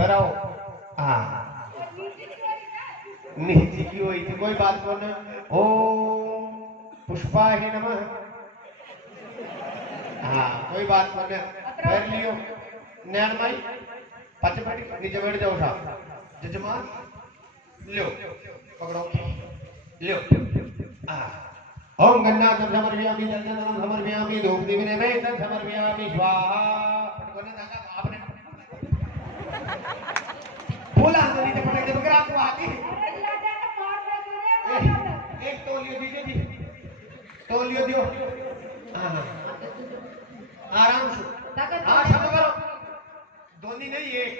भराओ हाँ नीचे की हुई थी कोई बात को न ओम पुष्पाय नमः हाँ कोई बात को न पैर लियो नैन माई पाचे बैठ नीचे बैठ जाओ साहब जजमान लो पकड़ो लो ओम गन्नाथं समर्पयामि चंदनं समर्पयामि धूप दीप नैवेद्यं समर्पयामि स्वाहा पटकोने दागा आपने बोला तो नीचे पटक दे बकरा आपको आती एक तौलियो दीजिए जी तौलियो दियो हाँ आराम से हाँ सब करो दोनी नहीं एक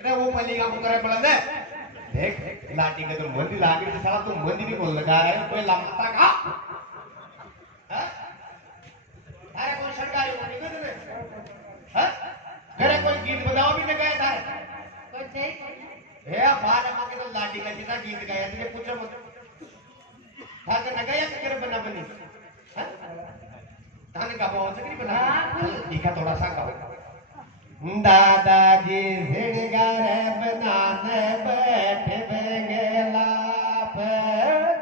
अरे वो पलीगा को करे बुलंद है देख लाठी के तो मंदी लाग रही साला तू मंदी भी बोल लगा रहा है कोई लामता का अरे कोई सरकारी मंदी कर दे हैं घरे कोई गीत बजाओ भी न गए था कोई थे ए बार अम्मा के तो लाठी का जितना गीत गाया तुझे पूछो मत था कि न गया कि बना बनी हैं ताने का बहुत सकरी बना ठीक है थोड़ा सा गाओ दादाजी सिंगार बनाने बैठे बेंगेला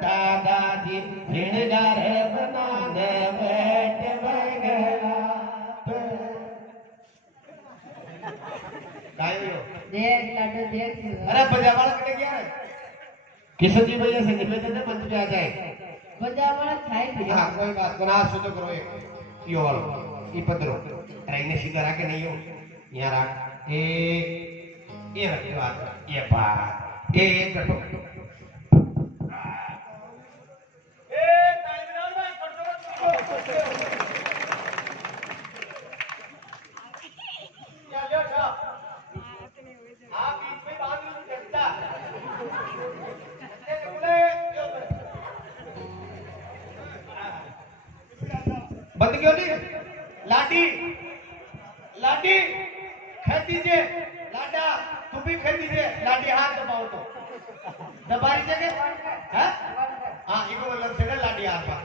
दादाजी सिंगार बनाने बैठे बेंगेला देख लाडो देख अरे बजावाला कटे गया है किशन जी भैया से निवेदन है मंच पे आ जाए बजावाला छाई भी हां कोई बात को ना सुनो करो यो वालो ये पत्रो ट्रेन ने सीधा रखे नहीं हो यहाँ रख ये रखी बात ये बात ये कटो बंद क्यों नहीं लाठी लाठी खेल दीजिए लाडा तू भी खेल दीजिए लाठी हाथ दबाओ तो दबारी जगह है हाँ इको मतलब से लाठी हाथ पर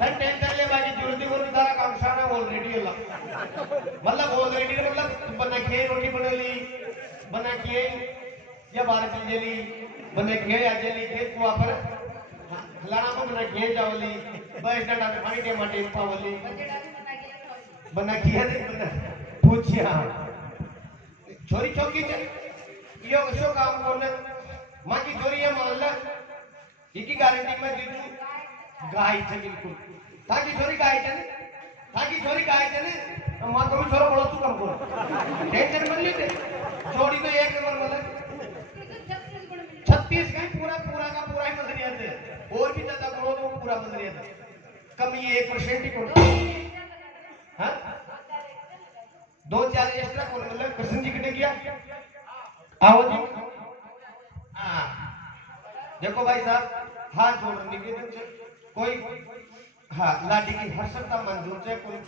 फिर टेंशन ले बाकी जरूरत को तारा काम सारा ऑलरेडी होला मतलब ऑलरेडी मतलब बना के रोटी बना ली बना के या बाहर चल ली बना के आ जली के तू पर लाना को बना के जावली बस डंडा में पानी दे माटे पावली बना किया नहीं बना पूछिया चोरी चौकी चे यो कसो काम करने मां की चोरी है मोहल्ला इकी गारंटी में दीजू गाय चे बिल्कुल ताकि चोरी गाय चे ने मां को भी छोरो बोलो तू काम कर टेंशन मत लीजिए चोरी तो एक नंबर मतलब 36 का पूरा का पूरा ही मजरिया है और भी ज्यादा करो तो पूरा मजरिया है कम ये 1% ही करो हां 2-4 एक्स्ट्रा कौन मतलब कृष्ण जी कितने किया आओ जी हाँ देखो भाई साहब हाथ जोड़ने के लिए कोई हाँ लाठी की हर शर्त मंजूर है कोई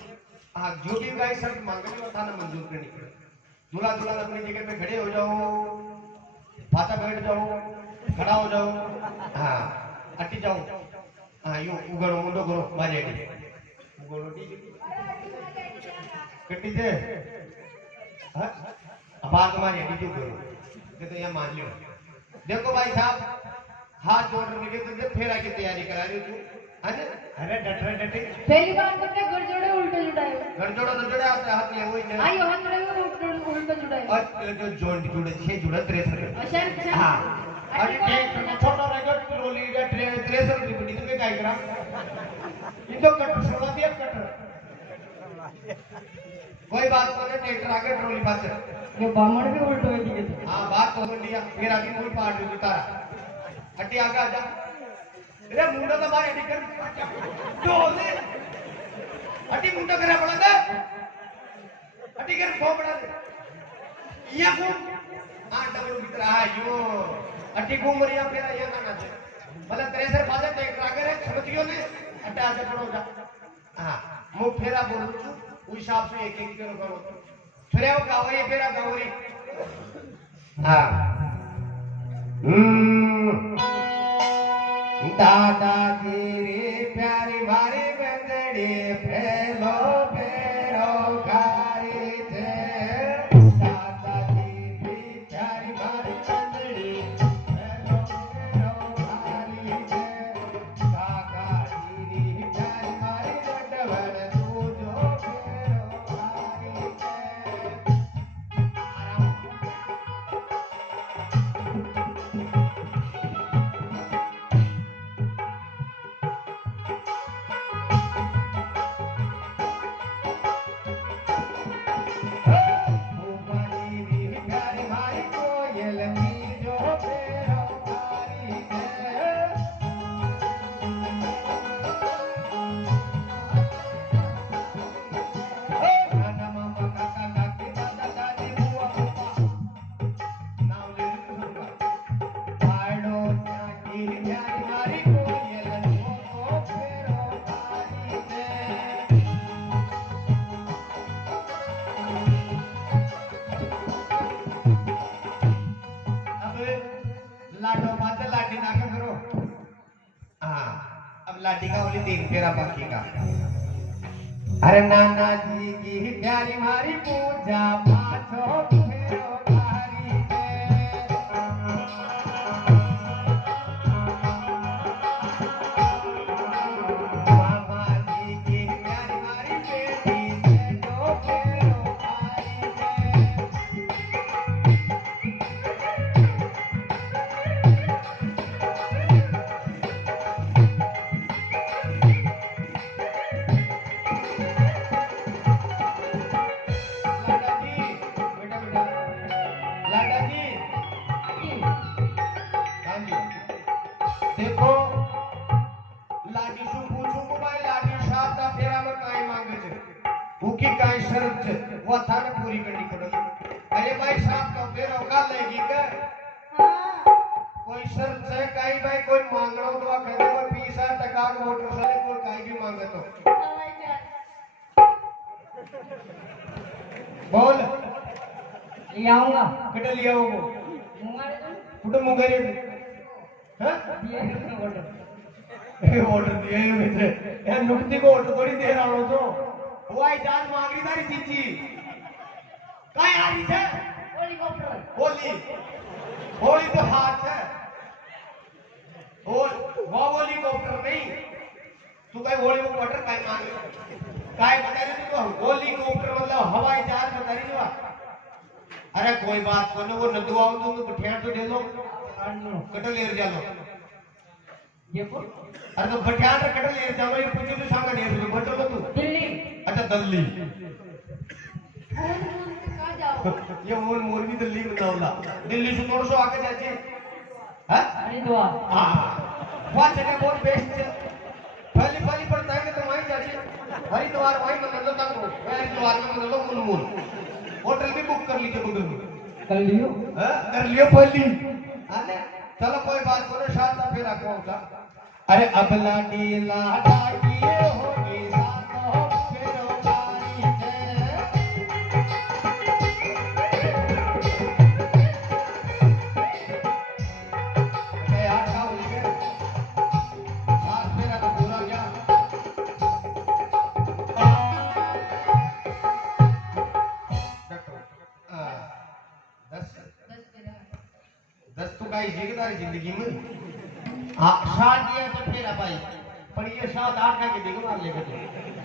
हाँ जो भी गाय शर्त मांगनी वो थाना मंजूर करनी पड़े दूल्हा दुल्हन अपनी जगह पे खड़े हो जाओ पाचा बैठ जाओ खड़ा हो जाओ हाँ अटी जाओ हाँ यूं उगड़ो मुंडो करो मारे उगड़ो कटी दे हाँ बात मारे बीजू करो ये तो ये मान लियो देखो भाई साहब हाथ जोड़ने के लिए फेरा की तैयारी करा रही तू अरे डटे पहली बार तुमने घर जोड़े उल्टे जुड़ाए घर जोड़े आपने हाथ ले वही नहीं आयो हाथ जोड़े उल्टे जुड़ाए और जो जोड़ जुड़े छह जुड़े 63 अच्छा हां अरे टेक छोटा रहेगा ट्रोली का 63 की बड़ी तो काय करा इनको कट सोला भी कट कोई बात नहीं ट्रैक्टर आगे ट्रोली पास ये बामण भी उल्टो है दिखे हां बात तो बढ़िया फिर आगे कोई पार्ट नहीं तारा हटी आगे आ जा अरे मुंडा तो बाहर निकल तो ले हटी मुंडा करा पड़ा हटी कर खो पड़ा ये को आ डबल भीतर आ यो हटी घूम रही है फिर ये गाना है मतलब 63 बाजा ट्रैक्टर आगे है समझियो ने हटा आगे पड़ो जा हां मु फेरा बोलू छु उस हिसाब से एक करो फिर आओ गावरी फेरा गावरी हां दादागिरी प्यारी मारी बंदड़ी फेलो फेरो खारी थे दादागिरी लाडी का बोली 3 फेरा बाकी का। अरे नाना जी की प्यारी मारी पूजा पाछो फेरो तारी मामा जी की प्यारी मारी बेटी जो फेरो देखो लाडी शू पूछू को भाई लाडी साहब दा फेरा में काई मांगे छे उकी काई शर्त छे वो थाने पूरी करनी पड़े। अरे भाई साहब का फेरा का लेगी के कोई शर्त है काई भाई कोई मांगणो तो कहते कोई 20 टका का मोटरसाइकिल कोई काई भी मांगे तो बोल ले आऊंगा कटे लिया वो मुंगारे तो कुटे मुंगरे हैं दिए ऑर्डर ऑर्डर दिए ही मुझे यार नुक्ति को ऑर्डर थोड़ी दे रहा हूं तो वो आई जान मांगरी तारी चीची काय आ रही है हेलीकॉप्टर होली होली तो हाथ है और वो हेलीकॉप्टर नहीं तू काय हेलीकॉप्टर काय मांगे काय बता रही तू हेलीकॉप्टर मतलब हवाई जहाज बता रही हो। अरे कोई बात को वो नदुआ तो बठियार तो दे लो कटल लेर जा लो ये को अरे तो बठियार कटल लेर जा लो ये पूछो तो सांगा दे तू बटलो तू दिल्ली अच्छा दिल्ली कहां जाओ ये मोर भी दिल्ली में नावला दिल्ली से 300 आगे जाचे हैं हरिद्वार हां वहां जगह बहुत बेस्ट है फली फली पड़ता है तो वहीं जाचे हरिद्वार वहीं मतलब तक हरिद्वार में मतलब मूल होटल भी बुक कर लीजिए बगल में कर लियो कर लियो पहली आने चलो कोई बात करो शादी फिर आको होगा। अरे अब लाडी लाडा किए होगी सातो फेरो बारी है अरे यार क्या हो गया साथ मेरा तो पूरा क्या दस तो का जिंदगी में शाद दिया तो फेरा भाई पर ये शाद 8 का के देखो मार लेगा तो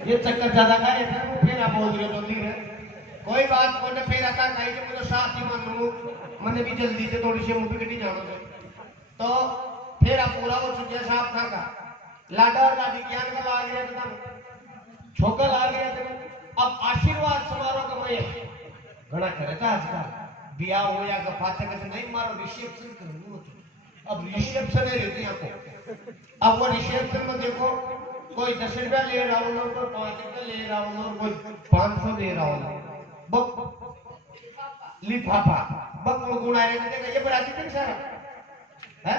ये चक्कर ज्यादा का है वो फेरा बोल रहे तो नहीं है कोई बात को न फेरा का कहीं के मुझे साथ ही मान लूं मैंने भी जल्दी से थोड़ी सी मूवी कटी जानो तो फेरा पूरा हो चुका साहब था का लाडा और लाडी ज्ञान का आ गया तो छोकल आ गया तो अब आशीर्वाद समारोह का मैं घना करे था आज का बिया हो या का फाते का नहीं मारो रिसेप्शन करूंगा अब रिसेप्शन है रहती आपको अब वो रिसेप्शन में देखो कोई 10 रुपया ले रहा हो कोई 5 रुपया ले रहा हो कोई 500 ले रहा हो बक लिफाफा बक वो गुण आए देगा ये बराती थे सारा है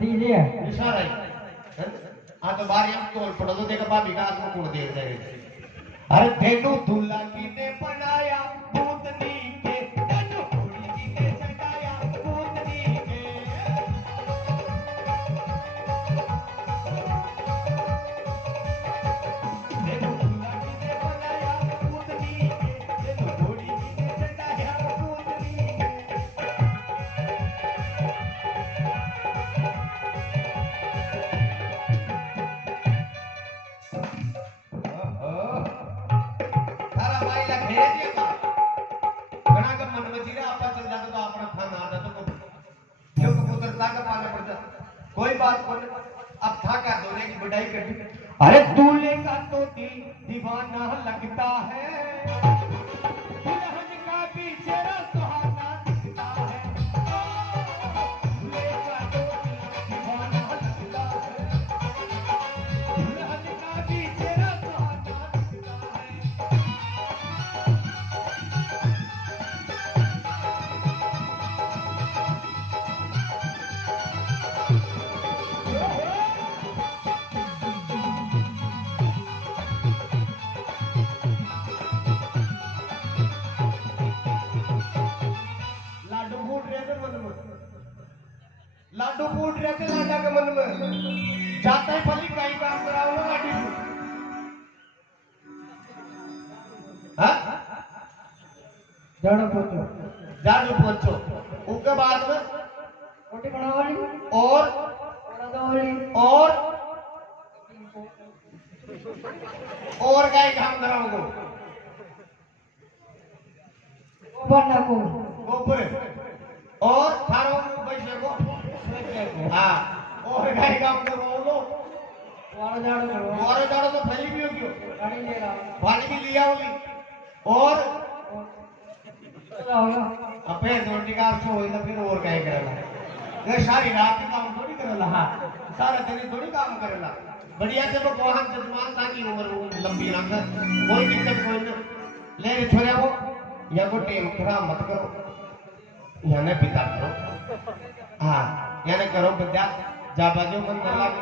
दीजिए इशारा है हां तो बाहर हम तोल पड़ो तो देखा भाभी का हाथ में गुण दे जाएगा। अरे तेनू दूल्हा की ने बनाया भूतनी के तेनू होली की ने चटाया भूतनी के तेनू दूल्हा की ने बनाया भूतनी के तेनू होली की ने चटाया भूतनी के तारा भाई ला घेर दिया का घना का मन में जीरा आपा चल जाता तो अपना खाना आता तो क्यों कबूतर ताका पाले पड़ता कोई बात बोले अब था का दोने की बढ़ाई कर दी। अरे दूल्हे का तो दिल दीवाना लगता है दुल्हन का पीछे सुहाना दिखता है दूल्हे का तो दिल दीवाना लगता है दुल्हन का पीछे सुहाना दिखता है। लाडू फूट रहे थे मन में लाडू फूट रहे थे लाडा के मन में जाता ही फली कहीं काम कराओगे लाडी हाँ झाड़ू पोछो झाड़ू पोछो उसके बाद में रोटी बनावाली और और और क्या ही काम कराओगे बनना को गोबर और थारो पैसे को हाँ और क्या ही काम करो वाला झाड़ू करो और झाड़ो तो फैली भी होगी गाड़ी ले रहा पानी भी लिया होगी और चला होगा अपने रोटी का सो हो तो फिर और क्या ही करेगा ये सारी रात की काम थोड़ी करेला हाँ सारा दिन थोड़ी काम करेला बढ़िया से भगवान जजमान ताकि उम्र लंबी रख कोई दिक्कत कोई न ले छोड़े वो या को टेम खराब मत करो या ने पिता करो हाँ या ने करो विद्या जा बाजू मन न लागे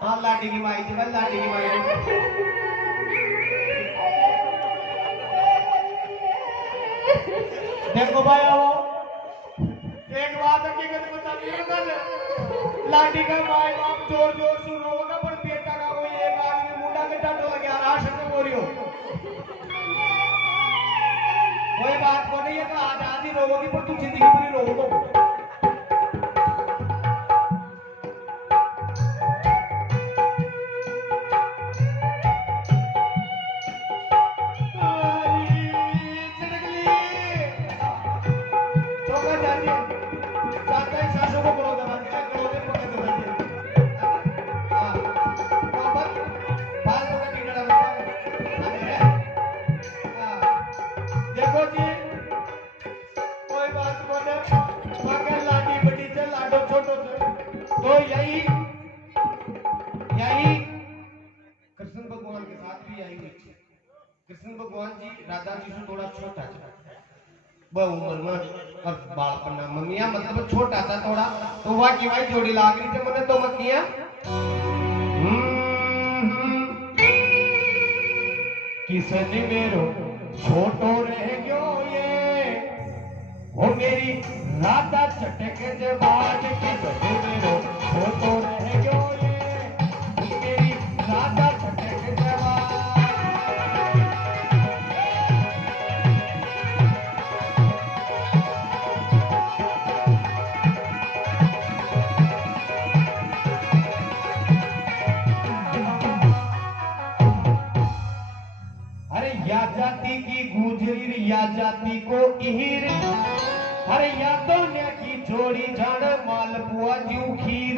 हाँ लाडी की माई जी बल लाडी की माई देखो भाई आओ एक बात हकीकत बताती हूँ कल लाडी का माई बाप जोर जोर से रोगा पर बेटा का कोई एक आदमी मुंडा के टट लग गया राशन में बोरियो कोई बात को नहीं है कि आज आधी रोगोगी पर तू जिंदगी पूरी रोगो देखो जी कोई बात बोले मगर लाडी बड़ी से लाडो छोटो से तो यही कृष्ण भगवान के साथ भी यही हुई थी कृष्ण भगवान जी राधा जी से थोड़ा छोटा था वह उम्र में और बालपन में मम्मिया मतलब छोटा था थोड़ा तो वह की भाई जोड़ी लाग रही थी मैंने तो मक्किया किसने मेरो छोटो रह गयो ये वो मेरी राधा चटक जबान की बजे मेरो छोटो रह गयो ये वो मेरी राधा चटक जबान अरे या जाति की गुजरी या जाति को इहिर अरे या दोने की जोड़ी जान मालपुआ जू खीर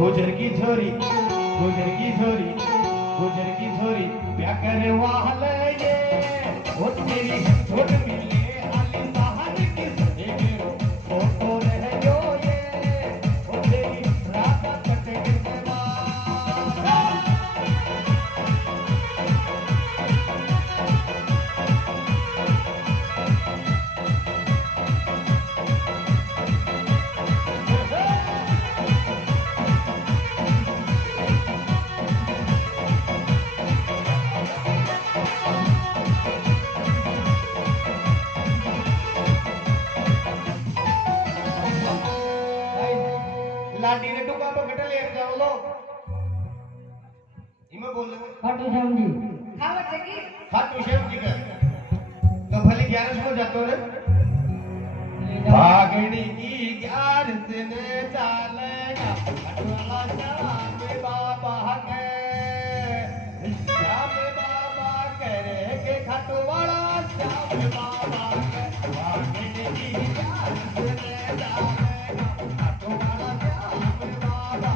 गुजर की छोरी प्या करे वाहल ये वो तेरी छोट मिले हाली बाहर की सजे मेरो फोटो रह गयो ये वो तेरी राधा कटक जबान लाडी ने टुका तो घटे लेट जाओ लो इमे बोल ले खाटू श्याम जी खाटू श्याम जी का तो भले 11 को जातो रे भागनी की 11 से ने चालेगा खटवाला श्याम बाबा के श्याम बाबा करे के खटवाला श्याम बाबा के भागनी की 11 से ने चालेगा खटवाला श्याम बाबा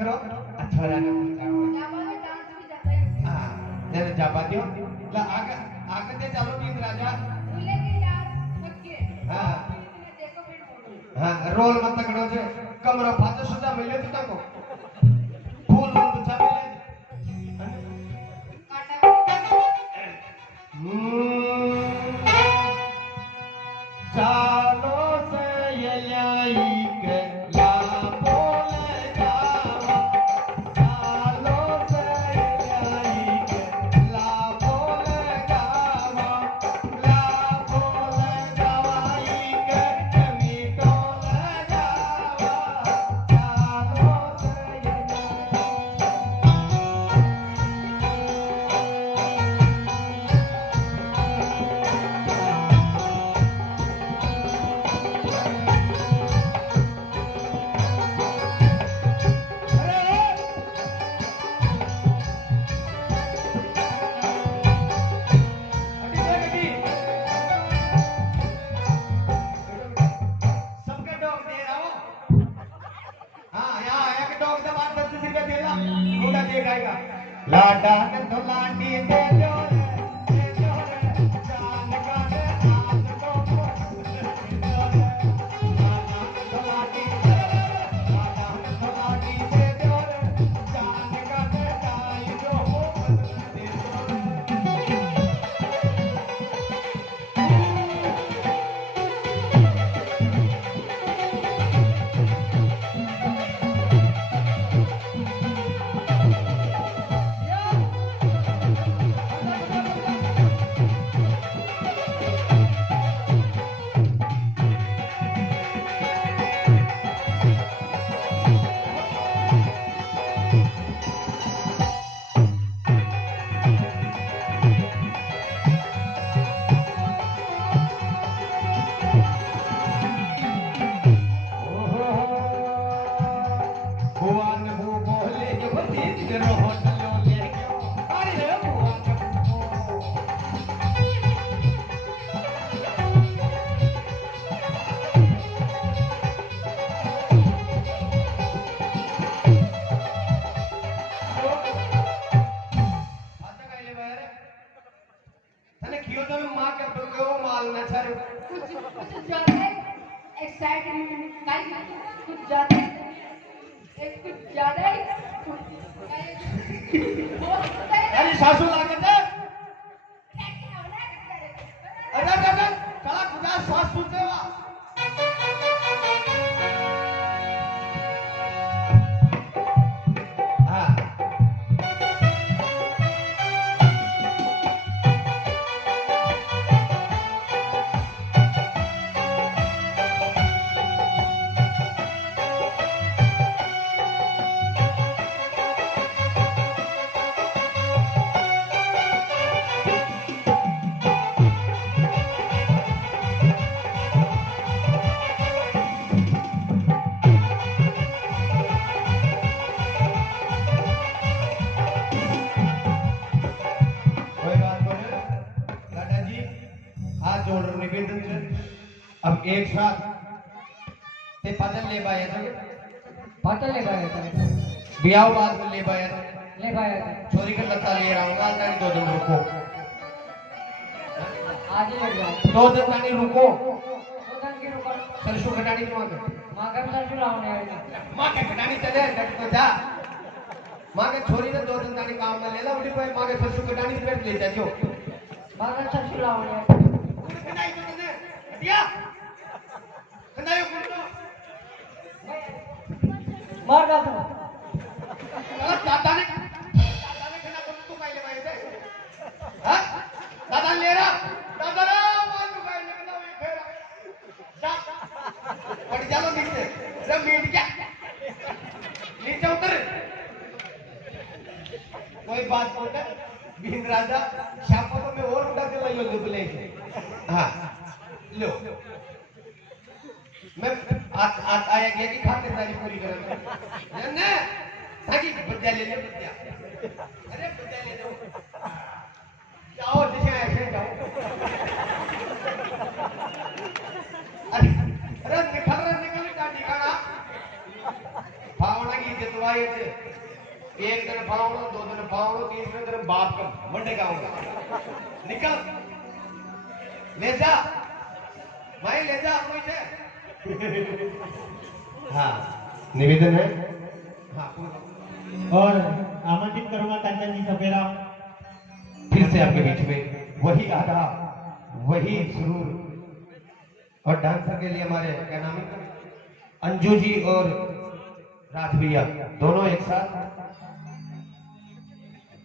करो अच्छा रहना हाँ जरा जाबा दियो ला आगे दे चलो भी राजा हाँ हाँ रोल मत करो जे कमरा फाते सुधा मिले तो तको फूल बचा मिले चालो से ये लाई के ला बोले जावा चालो से ये लाई के ला बोले जावा ई के मीठो ले जावा चालो से ये सबके डॉग दे रहा हूँ हाँ यहाँ एक डॉग से बात 25 रुपए दे रहा मुंडा दे गाएगा लाडा ने तो लाडी दे दो रे चांद का दे हाथ को दे दो रे लाडा ने तो लाडी दे दो रे चांद का दे जाई जो हो दे दो रे भुवन भू बोले जो दीद रहो चलो ले क्यों अरे भुवन भू आता कायले बाहेर तने कियो तो मां के बगो माल न छारे कुछ ज्यादा एक्साइटमेंट कुछ ज्यादा ही अरे सासू लागत है अरे अरे कला खुदा सासू देवा हाँ कोई बात बोले लाडा जी हाथ जोड़ निवेदन से अब एक साथ ते पतल ले बाया था पातल ले गए थे ब्याह बाद में ले बाया था ले भाई छोरी का लता ले रहा हूँ तानी 2 दिन रुको आज ही ले जाओ 2 दिन तानी रुको उधर की रुको सरसों कटानी की मांग मांगम सर चुरावने आई मां के कटानी चले डट तो जा मां के छोरी ने 2 दिन तानी काम में ले ला उठी पे मां के सरसों कटानी पेट ले जा जो मांगम सर चुरावने आई कटाई तो तने हटिया कटाई को मार दो दादा ने खाना को तू खाई ले भाई दे हां दादा ले रहा दादा रे मां तू खाई ले ना ये फेरा जा पड़ जा लो नीचे रे मीट क्या नीचे उतर कोई बात बोलता भीम राजा शाम को मैं और उठा के लाइयो दुबले हां लो मैं आज आया गया कि खातिरदारी पूरी करेंगे ना ताकि बच्चा ले ले बच्चा अरे बच्चा ले लो जाओ जैसे ऐसे जाओ अरे निकल टाटी खाना भावना की जितवाई से गाँव तो इसमें तेरे बाप का मंडे गाऊंगा निकल ले जा भाई ले जा कोई से हाँ निवेदन है हाँ और आमंत्रित करूंगा कंचन जी सपेरा। फिर से आपके बीच में वही आधा वही सुरूर और डांसर के लिए हमारे क्या नाम है अंजू जी और राज भैया दोनों एक साथ।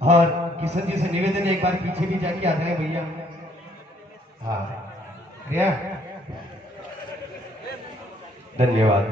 और किशन जी से निवेदन है एक बार पीछे भी जाके आ जाए भैया। हाँ भैया धन्यवाद।